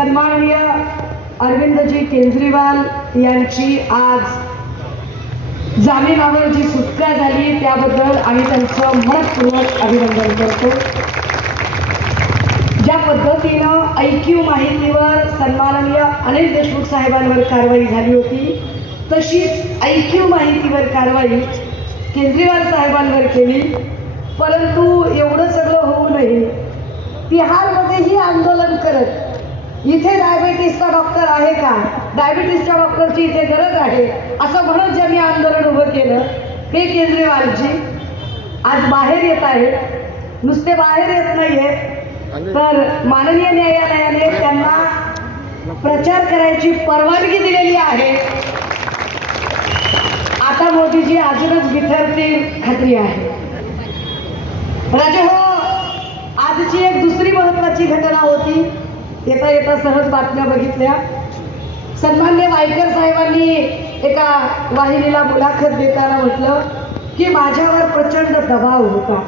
सन्माननीय अरविंदजी केजरीवाल यांची आज जामिनावर जी सुटका झाली त्याबद्दल आम्ही त्यांचं मनपूर्वक अभिनंदन करतो। ज्या पद्धतीनं ऐक्यू माहितीवर सन्माननीय अनिल देशमुख साहेबांवर कारवाई झाली होती तशीच ऐक्यू माहितीवर कारवाई केजरीवाल साहेबांवर केली। परंतु एवढं सगळं होऊनही तिहारमध्येही आंदोलन करत इथे डायबिटीसचा डॉक्टर आहे का, डायबिटीसच्या डॉक्टरची इथे गरज आहे असं म्हणत ज्यांनी आंदोलन उभं केलं ते केजरीवालजी आज बाहेर येत आहेत। नुसते बाहेर येत नाहीये तर माननीय न्यायालयाने त्यांना प्रचार करायची परवानगी दिलेली आहे। आता मोदीजी अजूनच बिथरतील खात्री आहे। राजे हो, आजची एक दुसरी महत्त्वाची घटना होती। येता येता सहज बातम्या बघितल्या। सन्माननीय वायकर साहेबांनी एका वाहिनीला मुलाखत देताना म्हटलं की माझ्यावर प्रचंड दबाव होता,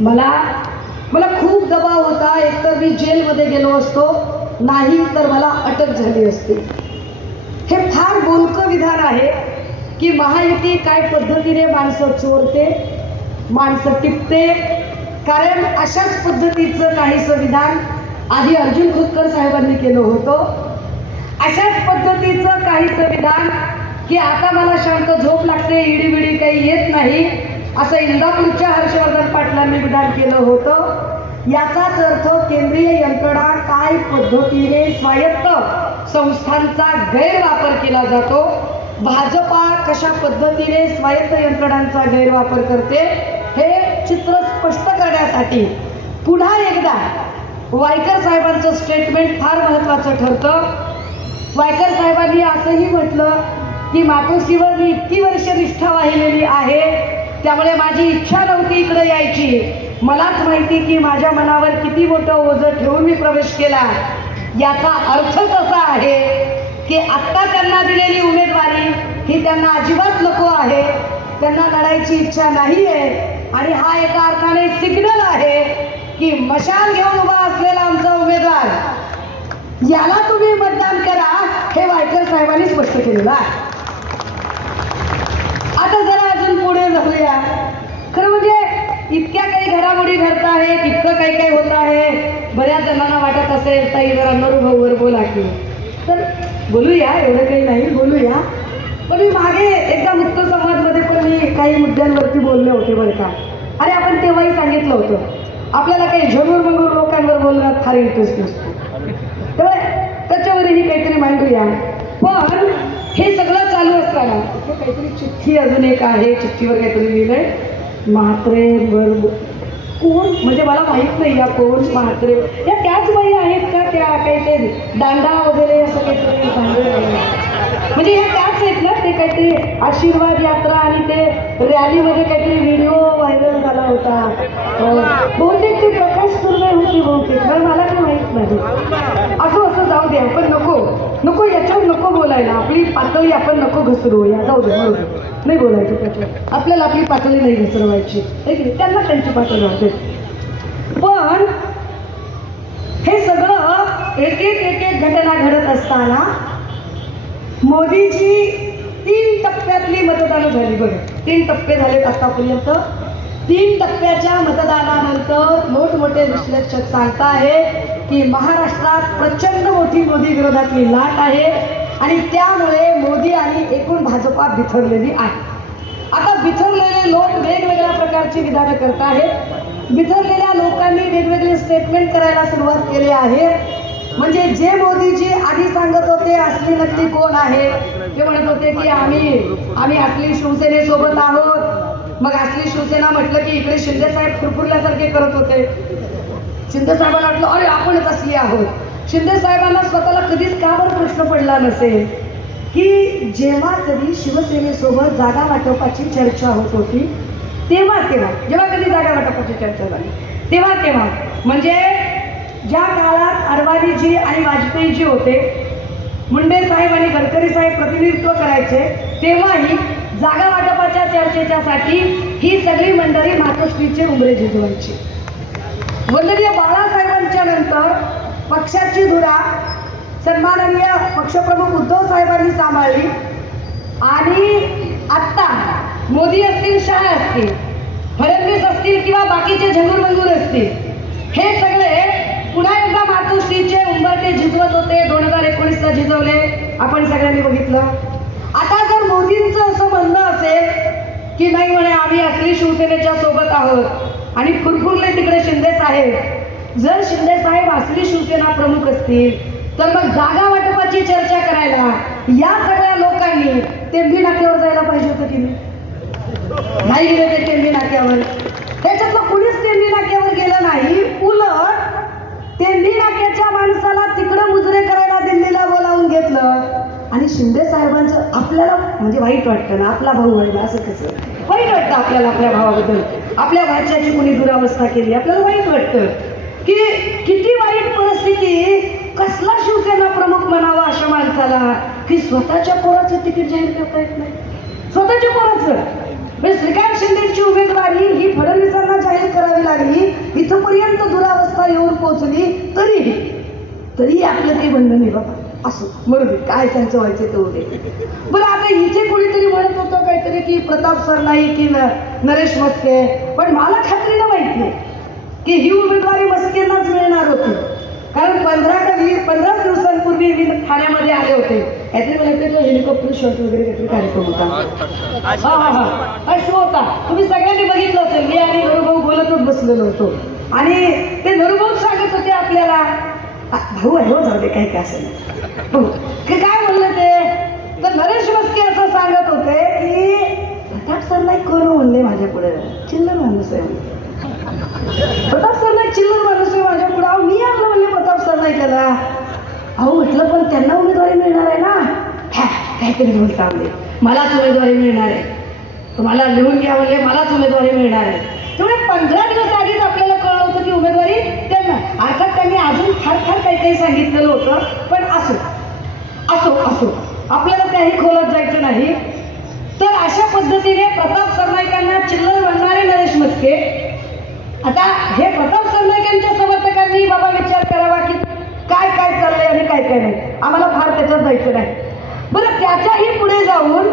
मला खूप दबाव होता। एकतर मी जेलमध्ये गेलो असतो, नाही तर मला अटक झाली असती। हे फार बोलकं विधान आहे की महायुती काय पद्धतीने माणसं चोरते, माणसं टिपते। कारण अशाच पद्धतीचं काही संविधान आधी अर्जुन खोतकर साहेबांनी केलं होतं। अशाच पद्धतीचं काही संविधान की आता मला शांत झोप लागते, इडीबिडी काही येत नाही असं इंदापूरच्या हर्षवर्धन पाटलांनी विधान केलं होतं। याचाच अर्थ केंद्रीय यंत्रणा काय पद्धतीने स्वायत्त संस्थांचा गैरवापर केला जातो, भाजपा कशा पद्धतीने स्वायत्त यंत्रणांचा गैरवापर करते हे चित्र स्पष्ट करण्यासाठी पुन्हा एकदा वायकर साहेबांचं स्टेटमेंट फार महत्त्वाचं ठरतं। वायकर साहेबांनी असंही म्हटलं की मातोश्रीवर मी इतकी वर्ष निष्ठा वाहिलेली आहे त्यामुळे माझी इच्छा नव्हती इकडे यायची। मलाच माहिती की माझ्या मनावर किती मोठं ओझं ठेवून मी प्रवेश केला। याचा अर्थ असा आहे की आत्ता त्यांना दिलेली उमेदवारी ही त्यांना अजिबात नको आहे, त्यांना लढायची इच्छा नाही आहे। आणि हा एका अर्थाने सिग्नल आहे की मशाल घेऊन उभा असलेला आमचा उमेदवार याला तुम्ही मतदान करा, हे वायकर साहेबांनी स्पष्ट केलेलं आहे। आता जरा अजून पुढे जाऊया। खरं म्हणजे इतक्या काही घडामोडी घडत आहेत, इतकं काही काही होत आहे। बऱ्याच जणांना वाटत असेल ताई जरा नरूभाऊवर बोला की, तर बोलूया, एवढं काही नाही बोलूया। पण मी मागे एकदा मुक्त समाजमध्ये पण मी काही मुद्द्यांवरती बोलले होते बरं का। अरे आपण तेव्हाही सांगितलं होतं आपल्याला काही झगूर मगूर लोकांवर बोलण्यात फार इंटरेस्ट नसतो, त्यामुळे त्याच्यावरही काहीतरी मांडूया। पण हे सगळं चालू असताना काहीतरी चिठ्ठी अजून एक आहे, चिठ्ठीवर काहीतरी लिहिलंय म्हात्रे बरोबर कोण, म्हणजे मला माहीत नाही या कोण म्हात्रे, या त्याच बाई आहेत का त्या काही ते दांडा वगैरे असं काहीतरी म्हणजे ह्या त्याच आहेत ना, ते काहीतरी आशीर्वाद यात्रा आणि ते रॅलीमध्ये काहीतरी व्हिडिओ व्हायरल झाला होता। बहुतेक ते प्रकाश सुर्वे होते बहुतेक, पण मला काही माहीत नाही। असं जाऊ द्या, पण नको याच्यावर नको बोलायला। आपली पातळी आपण नको घसरूया, जाऊ दे, नाही बोलायचं त्याच्यावर। आपल्याला आपली पातळी नाही घसरवायची, त्यांना त्यांची पातळी वाटते। पण हे सगळं एक एक घटना घडत असताना मोदीजी 3 टप्प्यातली मतदानं झाली बघा। 3 टप्पे झालेत आतापर्यंत। 3 टप्प्याच्या मतदानानंतर मोठमोठे विश्लेषक सांगताहेत की महाराष्ट्रात प्रचंड मोठी मोदी विरोधातली लाट आहे आणि त्यामुळे मोदी आणि एकूण भाजपा बिथरलेली आहे। आता बिथरलेले लोक वेगवेगळ्या प्रकारची विधानं करत आहेत। बिथरलेल्या लोकांनी वेगवेगळे स्टेटमेंट करायला सुरुवात केली आहे। म्हणजे जे मोदीजी आधी सांगत होते असली नक्की कोण आहे, ते म्हणत होते की आम्ही असली शिवसेनेसोबत आहोत। मग असली शिवसेना म्हटलं की इकडे शिंदे साहेब फुरफुरल्यासारखे करत होते। शिंदे साहेबांना वाटलं अरे आपणच असली आहोत। शिंदे साहेबांना स्वतःला कधीच का बरं प्रश्न पडला नसेल की जेव्हा कधी शिवसेनेसोबत जागा वाटपाची चर्चा होत होती तेव्हा जेव्हा कधी जागा वाटपाची चर्चा झाली तेव्हा म्हणजे ज्या काळात अडवाणीजी आणि वाजपेयीजी होते, मुंडे साहेब आणि गडकरी साहेब प्रतिनिधित्व करायचे, तेव्हाही जागा वाटपाच्या चर्चेच्यासाठी ही सगळी मंडळी मातोश्रीचे उंबरे झिजवायची। वंदनीय बाळासाहेबांच्या नंतर पक्षाची धुरा सन्माननीय पक्षप्रमुख उद्धव साहेबांनी सांभाळली आणि आत्ता मोदी असतील, शहा असतील, फडणवीस असतील किंवा बाकीचे झंगूर असतील, हे सगळे पुन्हा एकदा मातोश्रीचे उंबरटे झिजवत होते. 2019ला झिजवले, आपण सगळ्यांनी बघितलं. आता जर मोदींचं असं म्हणणं असेल की नाही म्हणे आम्ही असली शिवसेनेच्या सोबत आहोत आणि फुरफुरले तिकडे शिंदे साहेब, जर शिंदे साहेब असली शिवसेना प्रमुख असतील तर मग जागा वाटपाची चर्चा करायला या सगळ्या लोकांनी टेंभी नाक्यावर जायला पाहिजे होतं की नाही गेले ते टेंभी नाक्यावर. त्याच्यातलं कुणीच टेंभी नाक्यावर गेलं नाही. उलट टेंभी नाक्याच्या माणसाला तिकडं मुजरे करायला दिल्लीला बोलावून घेतलं आणि शिंदे साहेबांचं आपल्याला म्हणजे वाईट वाटतं ना, आपला भाऊ व्हायला असं कसं वाईट वाटतं आपल्याला, आपल्या भावाबद्दल. आपल्या भाच्याची कुणी दुरावस्था केली आपल्याला वाईट वाटतं की किती वाईट परिस्थिती. कसला शिवसेना प्रमुख म्हणावा अशा माणसाला की स्वतःच्या पोराचं तिकीट जाहीर करता येत नाही. स्वतःच्या पोराचं म्हणजे श्रीकांत शिंदेची उमेदवारी ही फडणवीसांना जाहीर करावी लागली, इथंपर्यंत दुरावस्था येऊन पोहोचली, तरी आपलं काही बंधन नाही बाबा. असं बरोबर काय त्यांचं व्हायचं ते होते. बरं आता इथे कोणीतरी म्हणत होतं काहीतरी की प्रताप सरनाईक की नरेश म्हस्के, पण मला खात्रीनं माहिती आहे की ही उमेदवारी म्हस्केंनाच मिळणार होती. कारण 15 दिवसांपूर्वी मी ठाण्यामध्ये आले होते. यातले मला ते हेलिकॉप्टर शॉट वगैरे काहीतरी कार्यक्रम होता. हा शो होता, तुम्ही सगळ्यांनी बघितलं असेल. मी आणि नरूभाऊ बोलतच बसलेलो होतो आणि ते नरूभाऊ सांगत होते आपल्याला, भाऊ आहे हो जाऊ दे काही काय असेल काय बोलले ते, तर नरेश म्हस्के असं सांगत होते की प्रताप सरला कोण म्हणले माझ्या पुढे चिल्लर माणूस आहे. प्रताप सरनाईक चिल्लर माणूस आहे माझ्या पुढे. मी आपलं म्हणले प्रताप सरनाईकाला. अहो म्हटलं पण त्यांना उमेदवारी मिळणार आहे ना. काहीतरी बोलता म्हणजे मलाच उमेदवारी मिळणार आहे, तुम्हाला लिहून घ्या म्हणले मलाच उमेदवारी मिळणार आहे. तेवढे 15 दिवस आधीच आपल्याला कळलं होतं की उमेदवारी त्यांना. अर्थात त्यांनी अजून फार काही सांगितलेलं होतं, पण असो आपल्याला त्याही खोलात जायचं नाही. तर अशा पद्धतीने प्रताप सरनाईकांना चिल्लर म्हणणारे नरेश म्हस्के. आता हे प्रताप सरनाईकांच्या समर्थकांनी बाबा विचार करावा की काय चाललंय आणि काय नाही. आम्हाला फार त्याच्यात जायचं नाही. बरं त्याच्याही पुढे जाऊन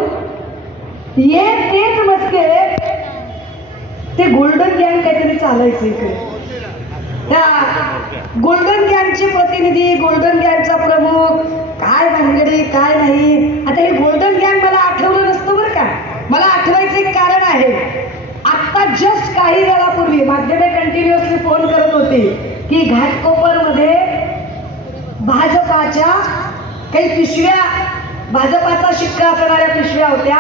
तेच म्हस्के ते गोल्डन गँग काहीतरी चालायचं इकडे. त्या गोल्डन गँगचे प्रतिनिधी, गोल्डन गँगचा प्रमुख, काय भानगडी काय नाही. आता हे गोल्डन गँग मला आठवलं नसतं बरं का. मला आठवायचं एक कारण आहे. आत्ता जस्ट काही वेळापूर्वी माध्यमे कंटिन्युअसली फोन करत होती की घाटकोपरमध्ये भाजपाच्या काही पिशव्या, भाजपाचा शिक्का असणाऱ्या पिशव्या होत्या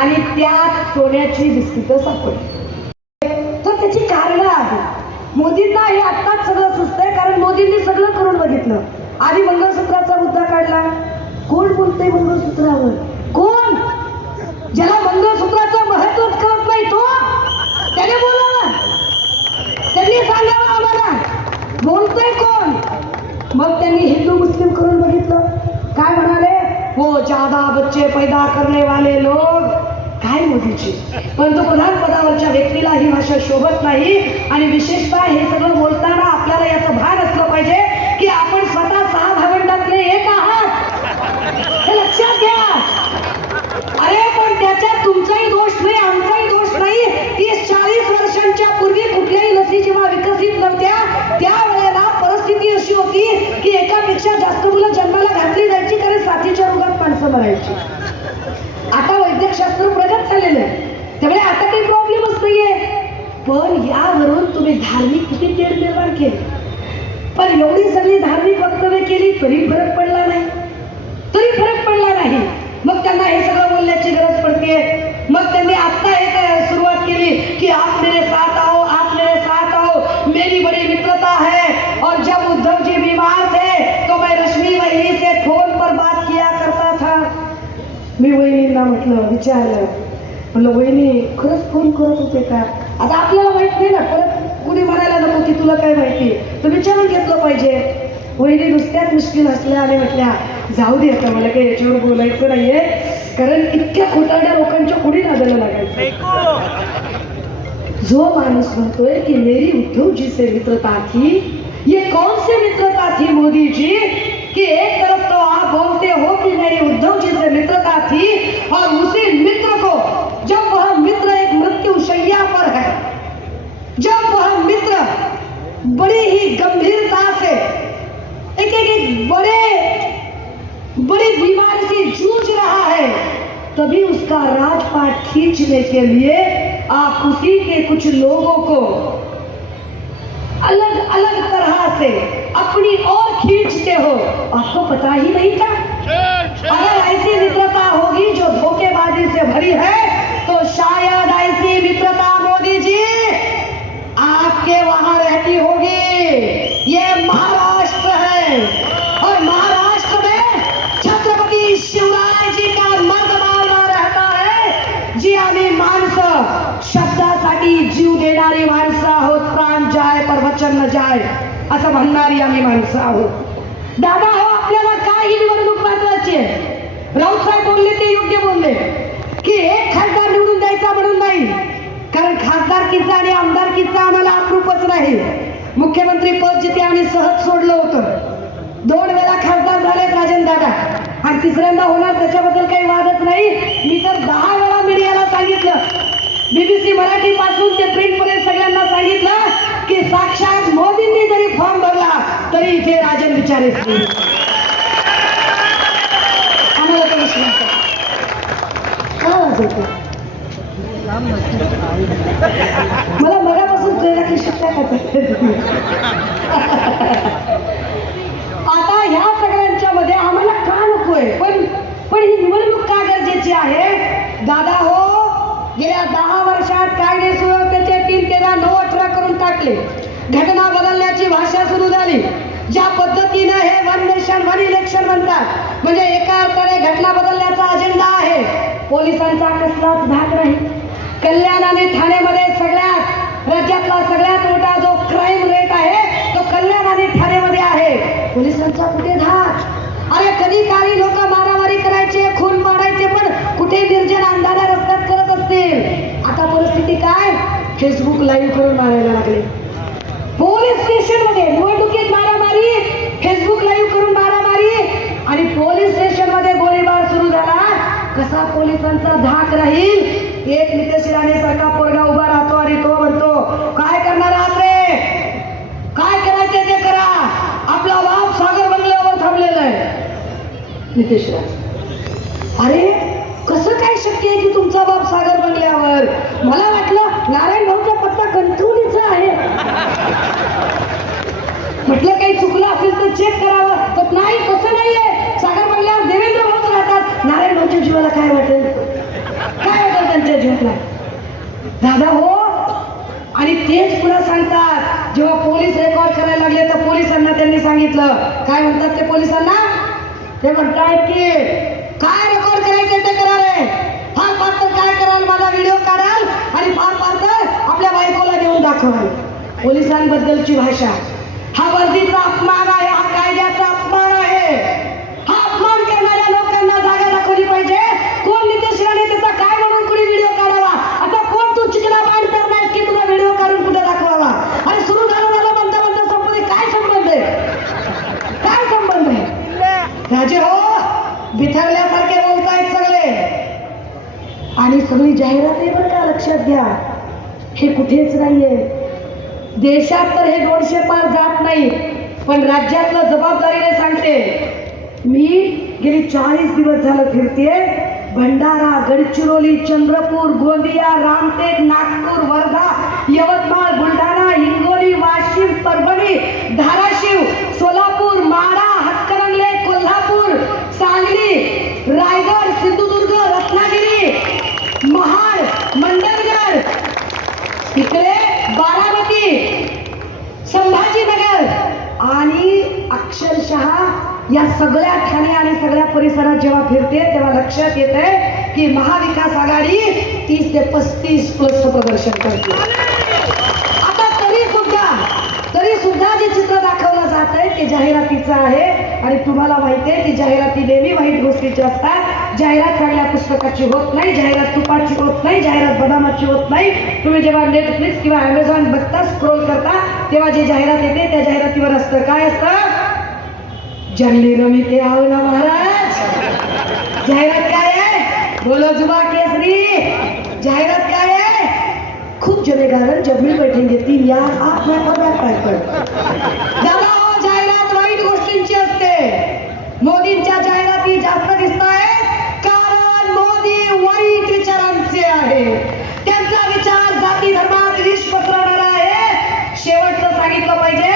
आणि त्यात सोन्याची बिस्किटं सापडली. तर त्याची कारणं आहेत. मोदींना हे आत्ताच सगळं सुचतंय कारण मोदींनी सगळं करून बघितलं. आधी मंगळसूत्राचा मुद्दा काढला. कोण बोलतंय मंगळसूत्रावर? कोण? ज्याला मंगळसूत्राचं महत्वच कळत नाही तो त्याने बोलावं, त्यांनी सांगावं आम्हाला बोलतोय कोण. मग त्यांनी हिंदू मुस्लिम करून बघितलं. काय म्हणाले? वो ज्यादा बच्चे पैदा करने वाले लोग. काय मोदीची पंतप्रधान पदावरच्या व्यक्तीला ही भाषा शोभत नाही. आणि विशेषतः हे सगळं बोलताना आपल्याला याचं भान असलं पाहिजे की आपण स्वतः 6 भावंडातले एक आहात, हे लक्षात घ्या. अरे पण त्याच्यात तुमचाही दोष नाही, आमचाही दोष नाही. 30-40 वर्षांच्या पूर्वी कुठल्याही लसी जेव्हा विकसित नव्हत्या त्यावेळेला परिस्थिती अशी होती की एकापेक्षा जास्त मुलं जन्माला घातली जायची कारण साथीच्या रोगात माणसं मरायची. आता वैद्यकशास्त्र प्रगत झालेलं आहे त्यामुळे आता काही प्रॉब्लेमच नाहीये. पण यावरून तुम्ही धार्मिक किती तेढ निर्माण केली. पण एवढी सगळी धार्मिक वक्तव्य केली तरी फरक पडला नाही. मग त्यांना हे सगळं बोलण्याची गरज पडते. मग त्यांनी आता एक सुरुवात केली की आप मेरे साथ आओ, आप मेरे साथ आओ, मेरी बड़ी मित्रता है. और जब उद्धव जी बीमार थे तो मैं रश्मि वहिनी से फोन पर बात किया करता था. मी वहिनींना म्हटलं, विचारलं, म्हणलं वहिनी खरंच फोन करत होते का? आता आपल्याला माहित नाही ना, परत कुणी म्हणायला नको की तुला काय माहिती, तर विचारून घेतलं पाहिजे. वहिनी नुसत्याच मुश्किल असल्या आणि म्हटल्या जाऊ दे आता मला काही याच्यावर बोलायचं नाहीये कारण इतक्या खोटारड्या लोकांच्या पुढे नादाला लागायचं. जो माणूस म्हणतोय की मेरी उद्धव जी से मित्रता थी ये कौन सी मित्रता थी मोदी जी कि एक तरफ तो आप बोलते हो कि मेरी उद्धव जी से मित्रता थी और उसी मित्र को जब वह मित्र एक मृत्युशैया पर है, जब वह मित्र बड़ी ही गंभीरता से एक बड़ी बीमारी से जूझ रहा है, तभी उसका राजपाट खींचने के लिए आप उसी के कुछ लोगों को अलग अलग तरह से अपनी ओर खींचते हो। आपको पता ही नहीं था? अगर ऐसी मित्रता होगी जो धोखेबाजी से भरी है तो शायद ऐसी मित्रता मोदी जी आपके वहां रहती होगी। ये महाराष्ट्र है और महाराष्ट्र में छत्रपती शिवराय जी का मर्दमाना रहता है। जी आम्ही माणसं शब्दासाठी जीव देणारी माणसं आहोत, प्राण जाय पर वचन न जाय असं म्हणणारी आम्ही माणसं आहोत। दादा हो, आपल्याला काय ही निवडणूक महत्वाची आहे? राऊत साहेब बोलले ते योग्य बोलले की एक खासदार निवडून द्यायचा म्हणून नाही, कारण खासदारकीचा आणि आमदारकीचा आम्हाला अप्रूपच नाही। मुख्यमंत्री पद जिथे आम्ही सहज सोडलं होतं, 2 वेळा खासदार झालेत राजेंद्र दादा आणि तिसऱ्यांदा होणार त्याच्याबद्दल काही वादच नाही। मी तर 10 वेळा मीडियाला सांगितलं, BBC मराठी पासून ते प्रिंट मध्ये सगळ्यांना सांगितलं की साक्षात मोदींनी जरी फॉर्म भरला तरी इथे राजन विचारे आम्हाला तो विश्वास आहे। मला मगापासून कळलं की शिकता आता ह्या सगळ्यांच्या मध्ये आम्हाला का नकोय, पण ही निवडणूक का गरजेची आहे? दादा हो, गेल्या 10 वर्षात कायदे सुव्यवस्थेचे 3, 13, 9, 18 करून टाकले। घटना बदलण्याची भाषा सुरू झाली। ज्या पद्धतीने हे वन नेशन वन इलेक्शन म्हणतात, म्हणजे एका अर्थाने घटना बदलण्याचा अजेंडा आहे। पोलिसांचा कसलाच धाक नाही। कल्याण आणि ठाण्यामध्ये सगळ्यात राज्यातला सगळ्यात मोठा जो क्राईम रेट आहे तो कल्याण आणि ठाण्यामध्ये आहे। पोलिसांचा कुठे धाक? अरे कधी काही लोक मारामारी करायचे, खून मारायचे, पण कुठे निर्जन अंधाऱ्या रस्त्यात करत असतील। आता परिस्थिती काय? फेसबुक लाईव्ह करून मारायला लागले। पोलीस स्टेशन मध्ये निवडणुकीत मारामारी, फेसबुक लाईव्ह करून मारामारी आणि पोलीस स्टेशन मध्ये गोळीबार सुरू झाला। कसा पोलिसांचा धाक राहील? एक नितेश राणे सारखा पोरगा उभा राहतो आणि तो म्हणतो, काय करणार आहात रे? काय करायचे ते करा, आपला बाप सागर बंगल्यावर थांबलेला आहे। नितेश राणे, अरे कसं काय शक्य आहे की तुमचा बाप सागर बंगल्यावर? मला वाटलं नारायण भाऊचा पत्ता कंट्रोलीचा आहे, म्हटलं काही चुकलं असेल तर चेक करावं, तर नाही, कसं नाहीये, सागर बंगल्यावर देवेंद्र भाऊच राहतात। नारायण भाऊच्या जीवाला काय वाटेल? काय वाटेल त्यांच्या जीवाला? दादा हो, आणि तेच पुन्हा सांगतात, जेव्हा पोलीस रेकॉर्ड करायला लागले तर पोलिसांना त्यांनी सांगितलं, काय म्हणतात ते पोलिसांना? ते म्हणतात की काय रेकॉर्ड करायचं ते करा रे, फार फार तर काय कराल, माझा व्हिडिओ काढाल आणि फार फार तर आपल्या बायकोला देऊन दाखवाल। पोलिसांबद्दलची भाषा हा वर्दीचा अपमान आहे, हा कायद्याचा अपमान आहे। हा अपमान करणाऱ्या लोकांना जागा दाखवली पाहिजे। कोण नितेश राणे त्याचा काय म्हणून कुणी व्हिडिओ काढावा? आता कोण तू चिकना बाण करणार की तुझा व्हिडिओ काढून कुठे दाखवावा? आणि सुरू झालं म्हणता संपू दे, काय संबंध आहे? काय संबंध आहे? राजे हो, बिथरल्यासारखे बोलतायत सगळे आणि सगळी जाहिरात आहे बरं का, लक्षात घ्या। हे कुठेच नाहीये देशात, तर हे 200 पार जात नाही, पण राज्यातलं जबाबदारीने सांगते मी। गेली 40 दिवस झालं फिरतेय, भंडारा, गडचिरोली, चंद्रपूर, गोंदिया, रामटेक, नागपूर, वर्धा, यवतमाळ, बुलढाणा, हिंगोली, वाशिम, परभणी, धाराशिव, सोलापूर, माढा, हातकणंगले, कोल्हापूर, सांगली, रायगड, सिंधुदुर्ग, रत्नागिरी, महाड, मंडणगड, इकडे बारामती, संभाजीनगर आणि अक्षरशः या सगळ्या ठाणे आणि सगळ्या परिसरात जेव्हा फिरते तेव्हा लक्षात येते की महाविकास आघाडी 30 ते 35 प्लस प्रदर्शन करते। आता तरी सुद्धा जे चित्र दाखवलं जात आहे ते जाहिरातीचं आहे आणि तुम्हाला माहिती आहे की जाहिराती नेहमी वाईट गोष्टीची असतात। जाहिरात चांगल्या पुस्तकाची होत नाही, जाहिरात तुपाची होत नाही, जाहिरात बदामाची होत नाही। तुम्ही जेव्हा नेटफ्लिक्स किंवा अमेझॉन बघता, स्क्रोल करता तेव्हा जी जाहिरात येते त्या जाहिरातीवर असतं काय असतं? जंगली रमी के आओ ना महाराज. जाहिरात काय आहे? बोलो जुबा केसरी. जाहिरात काय आहे? खूप जने गारण जब मी बैठेंगे 3 यार आप मैं और काय कर दादा हो. जाहिरात वाईट गोष्टींची असते. मोदींच्या जाहिराती जास्त दिसत आहेत कारण मोदी वाईट विचारांचे आहे. त्यांचा विचार जाती धर्मात विष पसरवणारा आहे. शेवटचं सांगितलं पाहिजे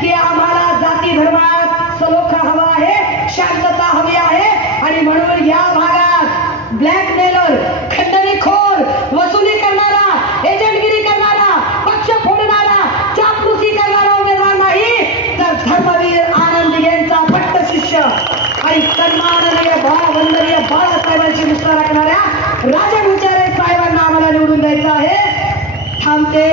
की आम्हाला जाती धर्मात सलोखा हवा आहे, शांतता हवी आहे आणि म्हणून या भागात ब्लॅकमेलर, खंडणीखोर, वसुली करणारा, एजंटगिरी करणारा, पक्ष फोडणारा, चापलुसी करणारा उमेदवार नाही तर धर्मवीर आनंद दिघेंचा पट्ट शिष्य आणि सन्माननीय वंदनीय बाळासाहेबांची निष्ठा राखणाऱ्या राजा विचारे साहेबांना आम्हाला निवडून द्यायचं आहे. थांबते,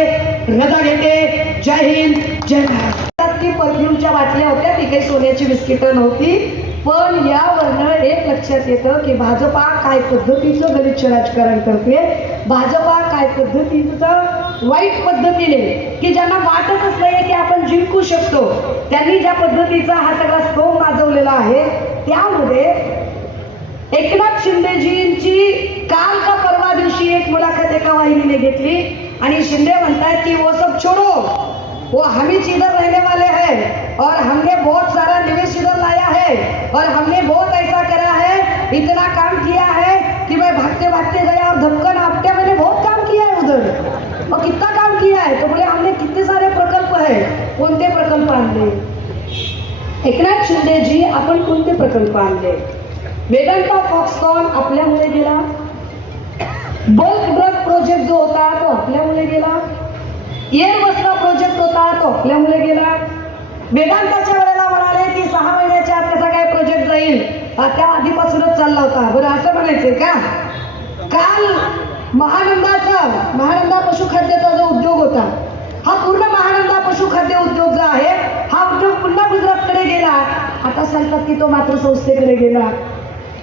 रजा घेते. जय हिंद, जय महाराष्ट्र. ती परफ्यूमच्या बाटल्या होत्या, ती काही सोन्याची बिस्किटं नव्हती. पण यावरनं एक लक्षात येतं की भाजपा काय पद्धतीचं गलिच्छ राजकारण करते. भाजपा काय पद्धतीचं वाईट पद्धतीने की ज्यांना वाटतच नाही की आपण जिंकू शकतो, त्यांनी ज्या पद्धतीचा हा सगळा स्टोम माजवलेला आहे. त्यामध्ये एकनाथ शिंदेजींची काल का परवा दिवशी एक मुलाखत एका वाहिनीने घेतली आणि शिंदे म्हणतात की वो सब छोड़ो, वो हम ही इधर रहने वाले हैं और हमने बहुत सारा निवेश इधर लाया है और हमने बहुत ऐसा करा है, इतना काम किया है कि मैं भागते भागते गया और धक्कन आपटे मैंने बहुत काम किया है उधर. और कितना काम किया है? तो बोले हमने कितने सारे प्रकल्प है. कोणते प्रकल्प आणले? एकनाथ शिंदेजी आपण कोणते प्रकल्प आणले? वेदांता फॉक्सकॉन आपल्यामुळे गेला. बल्क ड्रग प्रोजेक्ट जो होता तो आपल्यामुळे गेला. एअरबसचा प्रोजेक्ट होता तो आपल्यामुळे गेला. वेदांताच्या वेळेला म्हणाले की 6 महिन्याच्या आत कसा काय प्रोजेक्ट जाईल, त्या आधीपासूनच चालला होता. बरं असं म्हणायचंय का? काल महानंदा पशुखाद्याचा जो उद्योग होता, हा पूर्ण महानंदा पशुखाद्य उद्योग जो आहे हा उद्योग पुन्हा गुजरातकडे गेला. आता सांगतात की तो मात्र संस्थेकडे गेला.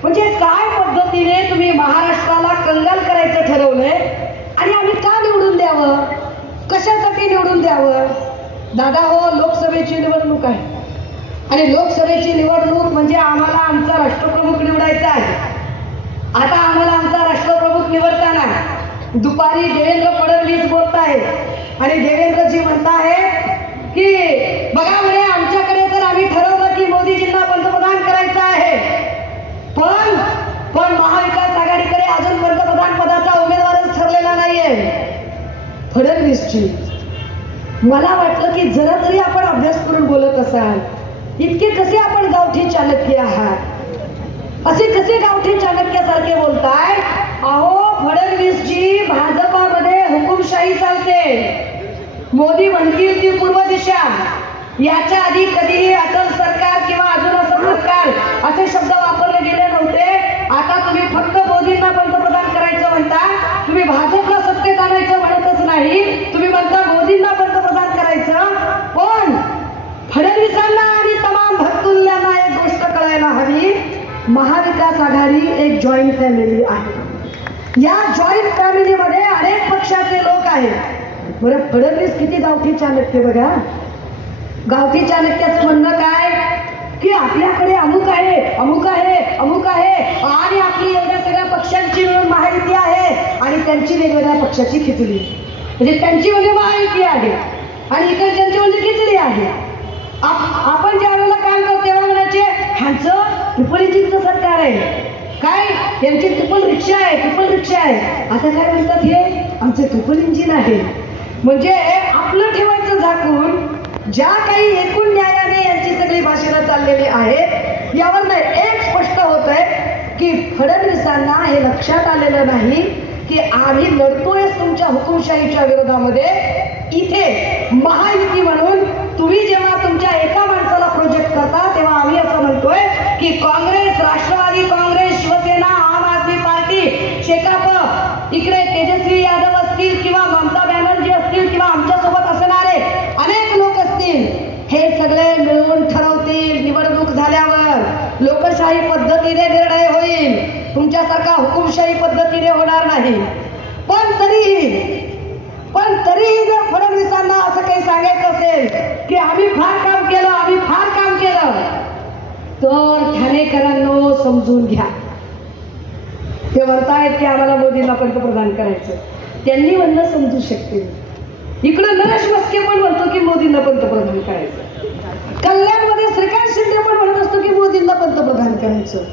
म्हणजे काय पद्धतीने तुम्ही महाराष्ट्राला कंगाल करायचं ठरवलंय आणि आम्ही का निवडून द्यावं? कशासाठी निवडून द्यावं? दादा हो, लोकसभेची निवडणूक आहे आणि लोकसभेची निवडणूक म्हणजे आम्हाला आमचा राष्ट्रप्रमुख निवडायचा आहे. आता आम्हाला आमचा राष्ट्रप्रमुख निवडताना दुपारी देवेंद्र फडणवीस बोलत आहेत आणि देवेंद्रजी म्हणताहेत की बघा म्हणे आमच्याकडे तर आम्ही ठरवलं की मोदीजींना पंतप्रधान करायचं आहे, पण महाविकास आघाडीकडे अजून पंतप्रधान पदाचा उमेदवारच ठरलेला नाहीये. फडणवीसजी, मला वाटलं की जरा तरी आपण अभ्यास करून बोलत असाल. इतके कसे आपण गावठी चाणक्य आहात? असे कसे गावठी चाणक्यासारखे बोलताय? अहो फडणवीसजी, भाजपामध्ये हुकुमशाही चालते. मोदी म्हणतील ती पूर्व दिशा. याच्या आधी कधीही अटल सरकार किंवा अजून असं सरकार असे शब्द वापरले गेले नव्हते. आता तुम्ही फक्त मोदींना पंतप्रधान करायचं म्हणता. तुम्ही भाजपला सत्तेत आणायचं म्हणतच नाही, तुम्ही म्हणता मोदींना पंतप्रधान करायचं. पण फडणवीसांना आणि तमाम भक्तुल्यांना एक गोष्ट कळायला हवी, महाविकास आघाडी एक जॉईंट फॅमिली आहे. या जॉईंट फॅमिलीमध्ये अनेक पक्षाचे लोक आहेत. बरं, फडणवीस किती गावठी चाणक्य बघा. गावठी चाणक्याचं म्हणणं काय की आपल्याकडे अमुक आहे, अमुक आहे, अमुक आहे आणि आपली एवढ्या सगळ्या पक्षांची मिळून महायुती आहे आणि त्यांची वेगवेगळ्या पक्षाची खिचडी. म्हणजे त्यांची म्हणजे महायुती आहे आणि इकडच्यांची म्हणजे खिचडी आहे. आपण ज्या वेळेला काम करतो तेव्हा म्हणायचे ह्यांचं ट्रिपल इंजिनचं सरकार आहे, काय यांची ट्रिपल रिक्षा आहे, ट्रिपल रिक्षा आहे. आता काय म्हणतात, हे आमचे ट्रिपल इंजिन आहे. म्हणजे आपलं ठेवायचं झाकून. ज्या काही एकूण न्यायाने यांची सगळी भाषणं चाललेली आहेत यावर एक स्पष्ट होत आहे की फडणवीसांना हे लक्षात आलेलं नाही की आम्ही लढतोय तुमच्या हुकुमशाहीच्या विरोधामध्ये. इथे महायुती म्हणून तुम्ही जेव्हा तुमच्या एका माणसाला प्रोजेक्ट करता तेव्हा आम्ही असं म्हणतोय की काँग्रेस, राष्ट्रवादी काँग्रेस, शिवसेना, आम आदमी पार्टी, शेकाप, इकडे तेजस्वी यादव असतील किंवा ममता बॅनर्जी असतील किंवा आमच्यासोबत असणारे अनेक लोक असतील, हे सगळे मिळून ठरवतील. निवडणूक झाल्यावर लोकशाही पद्धतीने निर्णय होईल, तुमच्यासारखा हुकुमशाही पद्धतीने होणार नाही. पण तरीही पण तरीही जर फडणवीसांना असं काही सांगायचं असेल की आम्ही फार काम केलं, आम्ही फार काम केलं, तर ठाणेकरांनो समजून घ्या. ते म्हणतायत की आम्हाला मोदींना पंतप्रधान करायचं, त्यांनी म्हणणं समजू शकते. इकडं नरेश मस्के पण म्हणतो की मोदींना पंतप्रधान करायचं. कल्याणमध्ये श्रीकांत शिंदे पण म्हणत असतो की मोदींना पंतप्रधान करायचं.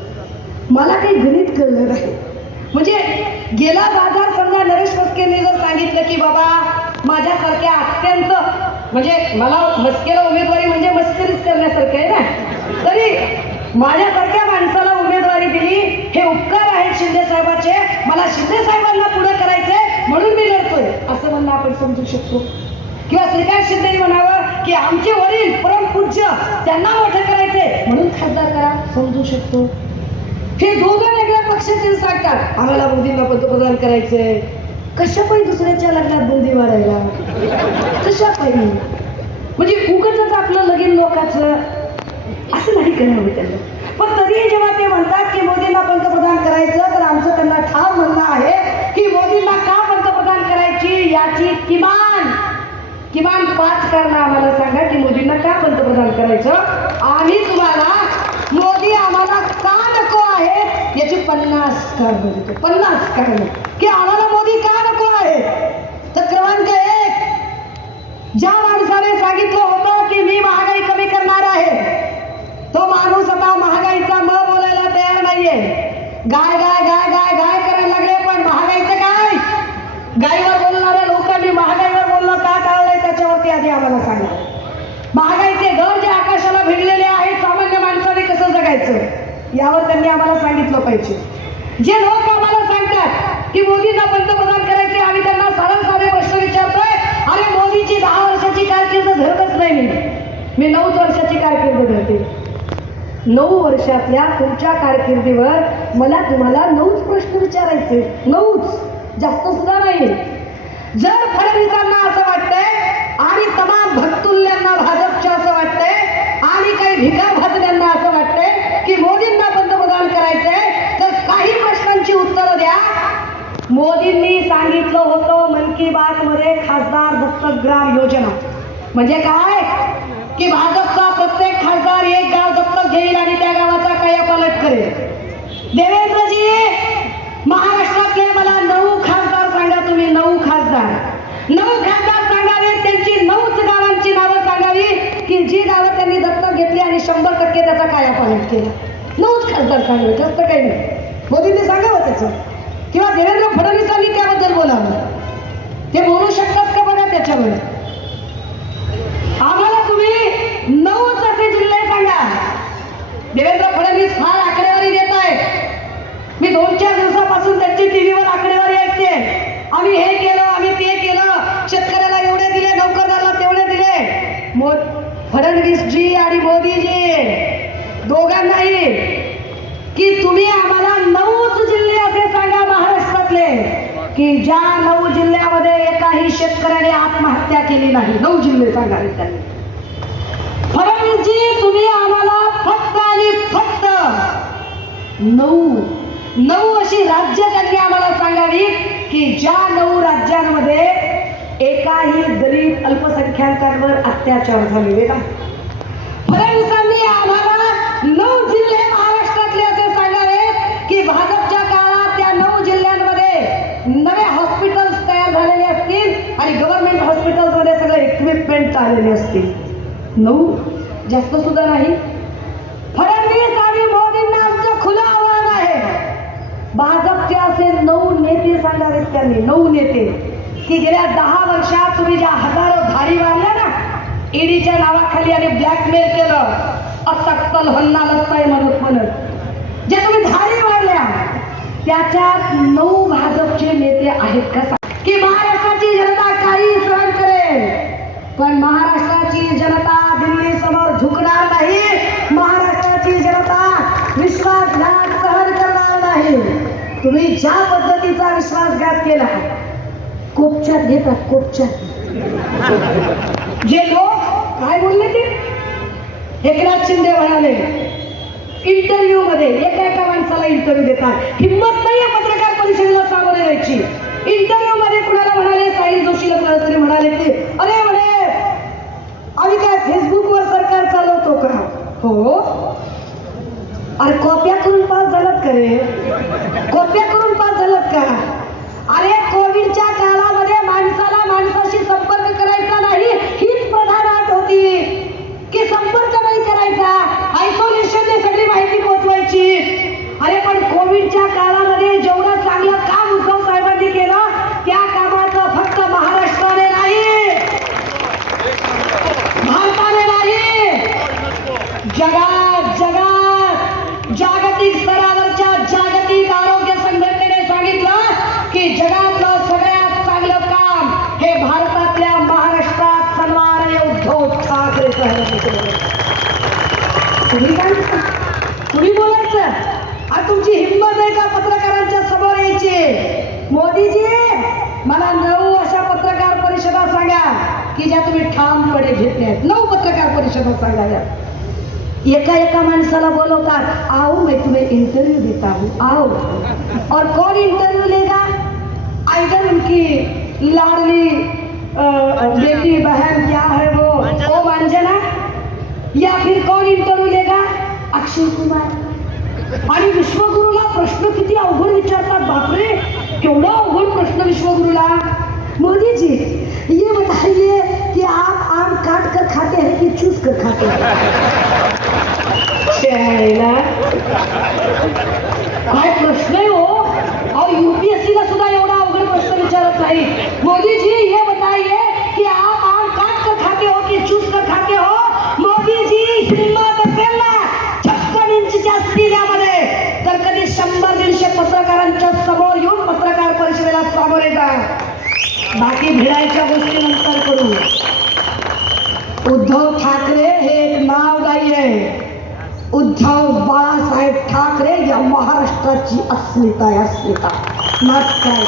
मला काही गणित कळलं नाही. म्हणजे गेला बाजार समजा नरेश मस्केंनी जर सांगितलं की बाबा माझ्यासारख्या अत्यंत, म्हणजे मला मस्केला उमेदवारी म्हणजे मस्करीच करण्यासारखं आहे ना, तरी माझ्यासारख्या माणसाला उमेदवारी दिली, हे उपकार आहेत शिंदे साहेबाचे, मला शिंदे साहेबांना पुढे करायचंय म्हणून मी लढतोय, असं म्हणणं आपण समजू शकतो. किंवा श्रीकांत शिंदे म्हणावं की आमचे वडील परमपूज्य, त्यांना मोठं करायचंय म्हणून खासदार करा, समजू शकतो. हे दोघं वेगळ्या पक्षाचे सांगतात आम्हाला मोदींना पंतप्रधान करायचंय. कशा पाहिजे दुसऱ्याच्या लग्नात बंदी वाढायला, कशा पाहिजे? म्हणजे उगाचच आपलं लगीन लोकांचं असं नाही करावं त्यांना. पण तरी जेव्हा ते म्हणतात की मोदींना पंतप्रधान करायचं, तर आमचं त्यांना ठाम म्हणणं आहे की मोदींना का पंतप्रधान करायची याची किमान 5 कारणं आम्हाला सांगा की मोदींना का पंतप्रधान करायचं. आम्ही तुम्हाला मोदी आम्हाला का नको आहे याची 50 कारणं देतो. 50 कारणं की आम्हाला मोदी का नको आहे. तर क्रमांक 1, ज्या माणसाने सांगितलं होतं की मी महागाई कमी करणार आहे, तो माणूस आता महागाईचा म बोलायला तयार नाहीये. गाय गाय गाय गाय गाय करायला लागले, पण महागाईचं काय? गायीवर बोलणाऱ्या लोकांनी महागाईवर बोलणं का टाळलंय त्याच्यावरती आधी आम्हाला सांगा. महागाईचे दर जे आकाशाला भिडलेले आहेत, सामान्य माणसाने कसं जगायचं यावर त्यांनी आम्हाला सांगितलं पाहिजे. जे लोक आम्हाला सांगतात की मोदींना पंतप्रधान करायचे, आम्ही त्यांना साधे प्रश्न विचारतोय. अरे मोदीची 10 वर्षाची कारकीर्द धरतच नाही, मी 9 वर्षाची कारकीर्द धरते. 9 वर्षातल्या तुमच्या कारकिर्दीवर मला तुम्हाला 9 प्रश्न विचारायचे, 9, जास्त सुद्धा नाही. जर फडणवीसांना असं वाटतंय आणि तमाम भक्तुल्यांना भाजपच्या असं वाटतंय आणि काही भिका भाजण्यांना असं वाटतंय की मोदींना पंतप्रधान करायचंय, तर काही प्रश्नांची उत्तरं द्या. मोदींनी सांगितलं होतं मन की बात मध्ये खासदार दत्तक ग्राम योजना. म्हणजे काय की भाजपचा प्रत्येक खासदार एक गाव दत्तक घेईल आणि त्या गावाचा कायापालट करेल. देवेंद्रजी, महाराष्ट्रातले मला 9 खासदार सांगा, तुम्ही 9 खासदार सांगावे. त्यांची 9 गावांची नावं सांगावी की जी गावं त्यांनी दत्तक घेतली आणि 100% त्याचा कायापालट केला. 9 खासदार सांगावे, जास्त काही नाही. मोदींनी सांगावं त्याचं, किंवा देवेंद्र फडणवीसांनी त्याबद्दल बोलावं. ते बोलू शकतात का बघा त्याच्यावर. आम्हाला तुम्ही 9 असे जिल्हे सांगा. देवेंद्र फडणवीस फार आकडेवारी देत आहेत. मी 2-4 दिवसापासून त्यांची टीव्हीवर आकडेवारी ऐकते. आम्ही हे केलं, आम्ही ते केलं, शेतकऱ्याला एवढे दिले, नोकरदाराला तेवढे दिले. फडणवीसजी आणि मोदीजी दोघांनाही की तुम्ही आम्हाला 9 जिल्हे असे सांगा महाराष्ट्रातले की ज्या 9 जिल्ह्यामध्ये एकाही शेतकऱ्याने आत्महत्या केली नाही. 9 जिल्हे सांगावे त्यांनी. फडणवीसजी, तुम्ही आम्हाला फक्त आणि फक्त 9 अशी राज्य त्यांनी आम्हाला सांगावी की ज्या 9 राज्यांमध्ये एकाही दलित अल्पसंख्याकांवर अत्याचार झालेले नाही. फडणवीसांनी आम्हाला 9 जिल्हे महाराष्ट्रातले असे सांगावे की भाजपच्या काळात त्या 9 जिल्ह्यांमध्ये नवे हॉस्पिटल्स तयार झालेले असतील आणि गव्हर्नमेंट हॉस्पिटल्समध्ये सगळे इक्विपमेंट आलेले असतील. 9, जास्त सुद्धा नाही. फडणवीस आणि मोदींना आमचं खुलं आव्हान आहे. भाजपचे असे 9 नेते सांगावेत त्यांनी. 9 नेते की गेल्या 10 वर्षात तुम्ही ज्या हजारो धाडी मारल्या ना, ईडीच्या नावाखाली आणि ब्लॅकमेल केलं, अतक्कल हन्ना लगताय म्हणत जे तुम्ही धाडी मारल्या, त्याच्यात 9 भाजपचे नेते आहेत. कसा की महाराष्ट्राची जनता काही सहन करेल, पण महाराष्ट्राची जनता दिल्ली समोर झुकणार नाही. महाराष्ट्राची जनता विश्वासघात सहन करणार नाही. तुम्ही ज्या पद्धतीचा विश्वासघात केला, कोपच्यात घेतात, कोपच्यात. जे लोक काय बोलले ते एकनाथ शिंदे म्हणाले इंटरव्ह्यू मध्ये, एका माणसाला इंटरव्ह्यू देतात, हिंमत नाहीये पत्रकार परिषदेला सामोरे यायची. इंटरव्ह्यू मध्ये कुणाला म्हणाले, साहिल जोशीला कुणाला तरी म्हणाले की अरे म्हणे आम्ही काय फेसबुकवर सरकार चालवतो का? हो, अरे कॉप्या करून पास झालात का रे? कॉप्या करून पास झालात का? अरे कोविडच्या काळामध्ये माणसाला माणसाशी संपर्क करायचा नाही हीच प्रधान अट होती की संपर्क नाही करायचा, आयसोलेशनने सगळी माहिती पोहोचवायची. अरे पण कोविडच्या काळामध्ये जेवढं चांगलं काम उद्धव साहेबांनी केलं त्या कामाचं फक्त महाराष्ट्राने नाही, भारताने नाही, जगात जागतिक स्तरावरच्या जागतिक आरोग्य संघटनेने सांगितलं की जगातलं सगळ्यात चांगलं काम हे भारतातल्या महाराष्ट्रात सन्माननीय उद्धव ठाकरे साहेबांनी केलं. तुम्ही सांगितलं, तुम्ही बोलायचं. आज तुमची हिंमत आहे का पत्रकारांच्या समोर यायची? मोदीजी मला 9 अशा पत्रकार परिषदा सांगा की ज्या तुम्ही ठामपणे घेतल्या आहेत. 9 पत्रकार परिषदा सांगा. एका माणसाला बोलवतात, आओ मैं तुम्हें इंटरव्यू देता हूँ, आओ. और कौन इंटरव्यू लेगा? आइदर उनकी लाडली बेटी बहन क्या है वो मांजना, या फिर कौन इंटरव्यू लेगा? अक्षय कुमार. आणि विश्वगुरुला प्रश्न किती अवघड विचारतात, बापरे केवढा अवघड प्रश्न विश्वगुरुला. मोदी जी ये बताइए कि आप आम काट कर खाते हैं कि चूस कर खाते हैं? काय प्रश्न आहे हो. और यूपीएससी ला सुद्धा एवढा अवघड प्रश्न विचारत नाही. मोदी जी ये बताइए कि आप आम काट कर खाते हो कि चूस कर खाते हो? मोदी जी हिम्मत असेल ना 56 इंचच्या सीन्यामध्ये तर कधी 100-150 पत्रकारांच्या समोर येऊन पत्रकार परिषदेला सामोरे जा. बाकी भिडायच्या गोष्टी नंतर करू. उद्धव ठाकरे हे एक नाव नाही आहे. उद्धव बाळासाहेब ठाकरे या महाराष्ट्राची अस्मिता आहे, अस्मिता. काय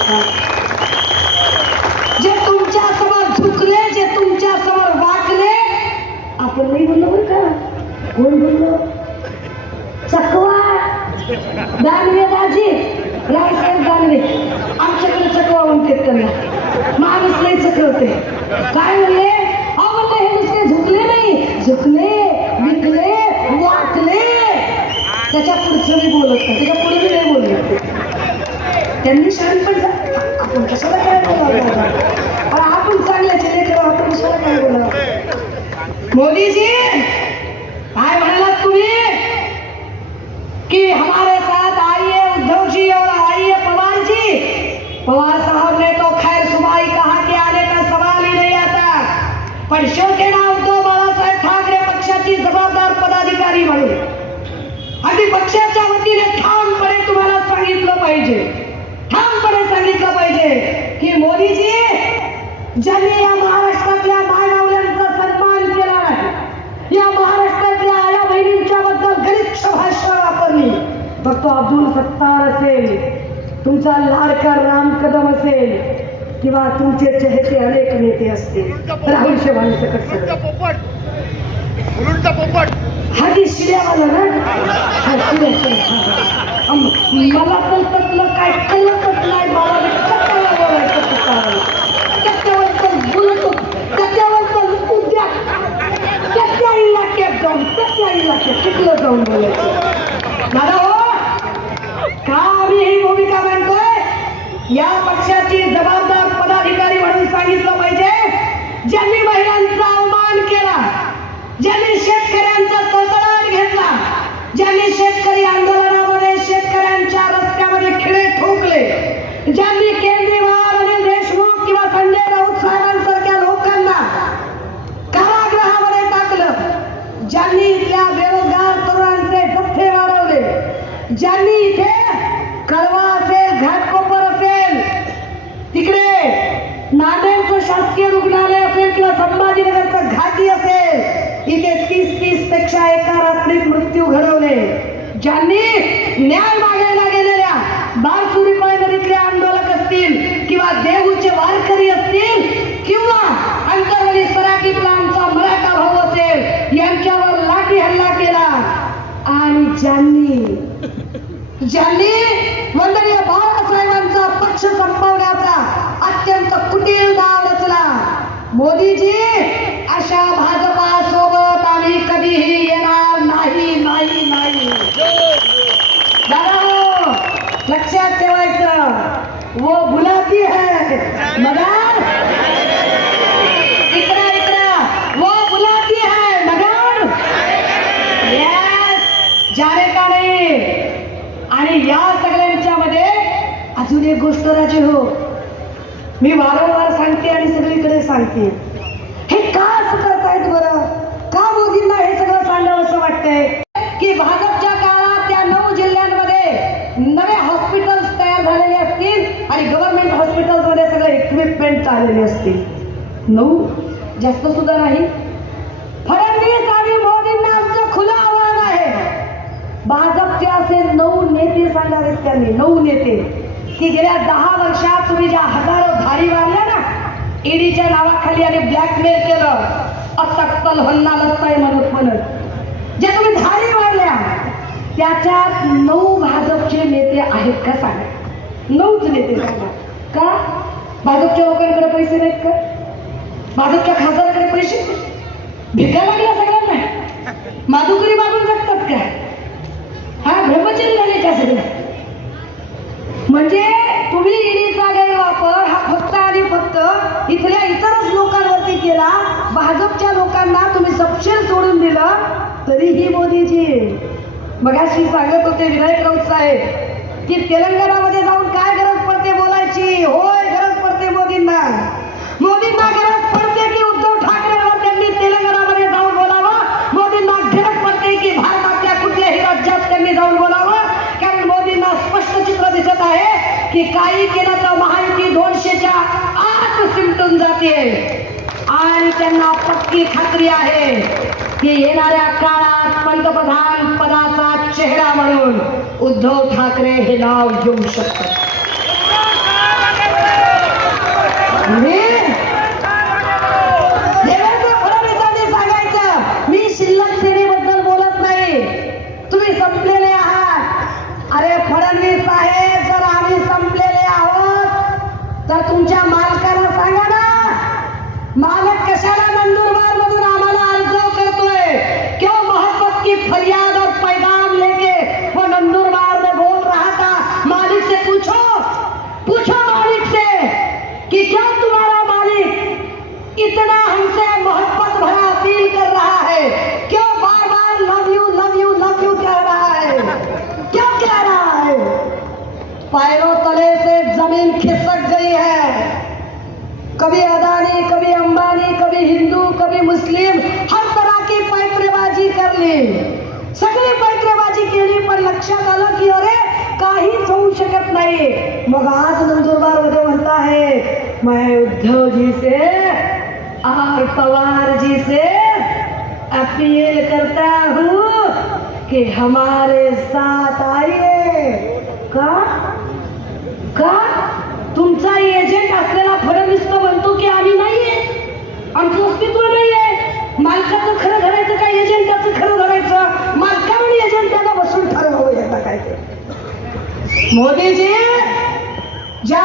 जे तुमच्या समोर झुकले, जे तुमच्या समोर वाकले, आपण नाही बोललो बरं का. कोण बोललो? चकवा दानवे दाजी, रावसाहेब दानवे. आमच्याकडे चकवा म्हणतात त्यांना. माणूस नाही चकवते. काय म्हणले? म्हणले हे नुसते झुकले नाही, झुकले, विकले, वाकले. त्याच्या पुढचं मी बोलत नाही, त्याच्या पुढे मी नाही बोलत. त्यांनी शहाणपण आपण कशाला काय बोलावं? आपण चांगल्याचे लेकर आपण कशाला काय बोलावं? मोदीजी काय म्हणालात तुम्ही कि हमारे साथ आइए उद्धव जी और आइए पवार जी. पवार साहब ने तो खैर सुबह ही कहा कि आने का सवाल ही नहीं आता. पण शिवसेना उद्धव बाळासाहेब ठाकरे पक्षाची जबाबदार पदाधिकारी म्हणून अगदी पक्षाच्या वतीने ठामपणे तुम्हाला सांगितलं पाहिजे, ठामपणे सांगितलं पाहिजे की मोदीजी ज्यांनी या महाराष्ट्रातल्या मायमावल्यांचा सन्मान केला नाही, या महाराष्ट्रातल्या आया बहिणींच्या बद्दल गलिच्छ भाषा वापरली, मग तो अब्दुल सत्तार असेल, तुमचा लाडका राम कदम असेल किंवा तुमचे चहेते अनेक नेते असतील, राहुल शेवाळी सकट हाती शिड्यावाला ना. मला तर त्यातलं काय कळतच नाही. मला त्याच्यावर तर बोलतो, त्याच्यावर तर उद्या त्या इलाक्यात जाऊन, त्या इलाक्यात तिथलं जाऊन बोलायचं. दादा हो, का आम्ही ही भूमिका मांडतोय? या पक्षाची जबाबदार पदाधिकारी म्हणून सांगितलं पाहिजे, ज्यांनी महिलांचा अवमान केला, ज्यांनी शेतकऱ्यांचा तळतळाट घेतला, ज्यांनी शेतकरी आंदोलनामध्ये शेतकऱ्यांच्या रस्त्यामध्ये खिळे ठोकले, ज्यांनी केजरीवाल, अनिल देशमुख किंवा संजय राऊत साहेबांसारख्या लोकांना कारागृहामध्ये टाकलं, ज्यांनी इथल्या बेरोजगार तरुणांचे जथ्थे वाढवले, ज्यांनी इथे कळवा असेल, घाटकोपर असेल, तिकडे नांदेडचं शासकीय रुग्णालय असेल किंवा संभाजीनगरचं घाटी असेल, इथे 30 पेक्षा एका रात्रीत मृत्यू घडवले, ज्यांनी न्याय मागायला गेलेल्या बारसुरीपाय नदीतले आंदोलक असतील किंवा देहूचे वारकरी असतील किंवा अंतरवली सराटी प्लांटचा मराठा भाऊ असेल, यांच्यावर लाठी हल्ला केला. आणि ज्यांनी वंदनीय बाळासाहेबांचा पक्ष संपवण्याचा अत्यंत कुटील डाव रचला. मोदीजी, अशा भाजपा सोबत आम्ही कधीही येणार नाही नाही नाही. दादा हो, लक्षात ठेवायचं, वो बुलाती है मगर इकडा इकडा, वो बुलाती है मगर यस जाने का नाही. आणि या सगळ्यांच्या मध्ये अजून एक गोष्ट राजे हो, मी वारंवार सांगते आणि सगळीकडे सांगते, हे का असं करतायत बरं? का मोदींना हे सगळं सांगावं असं वाटतंय की भाजपच्या काळात त्या 9 जिल्ह्यांमध्ये नवे हॉस्पिटल्स तयार झालेले असतील आणि गव्हर्नमेंट हॉस्पिटल्स मध्ये सगळं इक्विपमेंट आलेले असतील. 9 जास्त सुद्धा नाही. फडणवीस आणि मोदींना आमचं खुलं आव्हान आहे. भाजपचे असे 9 नेते सांगावेत त्यांनी, 9 नेते की गेल्या 10 वर्षात तुम्ही ज्या हजारो धाडी मारल्या ना ईडीच्या नावाखाली आणि ब्लॅकमेल केलं, अटक्कल हल्ला लगताय म्हणत जे तुम्ही धाडी मारल्या त्याच्यात 9 भाजपचे नेते आहेत का सांगा. 9च नेते सांगा. का? भाजपच्या लोकांकडे पैसे नाहीत का? भाजपच्या खासदाराकडे पैसे भिका लागल्या सगळ्यांना? माधुकरी मागून जगतात का? हा ब्रह्मचर्य झाले का सगळं? म्हणजे तुम्ही ईडीचा गैरवापर हा फक्त आणि फक्त इथल्या इतरच लोकांवरती केला. भाजपच्या लोकांना तुम्ही सपशेल सोडून दिलं. तरीही मोदीजी मगाशी सांगत होते विनायक राऊत साहेब की तेलंगणामध्ये जाऊन काय गरज पडते बोलायची. होय, गरज पडते मोदींना. मोदींना गरज पडते की उद्धव ठाकरेंवर त्यांनी तेलंगणामध्ये जाऊन बोलावं. मोदींना गरज पडते की भारतातल्या कुठल्याही राज्यात त्यांनी जाऊन बोलावं. कारण मोदींना स्पष्ट चित्र दिसत आहे की काही केलं तर महायुती 200च्या आत सिमटून जाते आणि त्यांना पक्की खात्री आहे की येणाऱ्या काळात पंतप्रधान पदाचा चेहरा म्हणून उद्धव ठाकरे हे नाव घेऊ शकतात. देवेंद्र फडणवीसांनी सांगायचं, मी शिल्लक सेनेबद्दल बोलत नाही, तुम्ही संपलेले आहात. अरे फडणवीस साहेब, जर आम्ही संपलेले आहोत तर तुमच्या मालकाला सांगा ना. मालक कशाला नंदुरबार मधून आम्हाला अर्ज करतोय? क्यों मोहब्बत की फरियाद और पैगाम लेके वो नंदुरबार में बोल रहा था? मालिक से पूछो, पूछो मालिक से कि क्यों तुम्हारा मालिक इतना हमसे मोहब्बत भरा अपील कर रहा है? क्यों बार बार love you love you love you कह रहा है? क्यों कह रहा है? पैरों तले से जमीन खिसक गई है. कभी अदानी, कभी अंबानी, कभी हिंदू, कभी मुस्लिम, हर तरह की पैत्रेबाजी कर ली. सगळी पैत्रेबाजी केली, पण लक्षात आलं की अरे काहीच होऊ शकत नाही. मग आज नंदुरबार मध्ये म्हणता है मैं उद्धव जी से और पवार जी से अपील करता हूँ कि हमारे साथ आइए. का तुमचा एजंट असलेला फडणवीस तो म्हणतो की आम्ही नाहीये, आमचं अस्तित्व नाहीये. मालकाचं खरं धरायचं काय एजंटाचं खरं धरायचं? मालकाने एजंटाला बसून ठरवावं. एकदा काय ते मोदीजी ज्या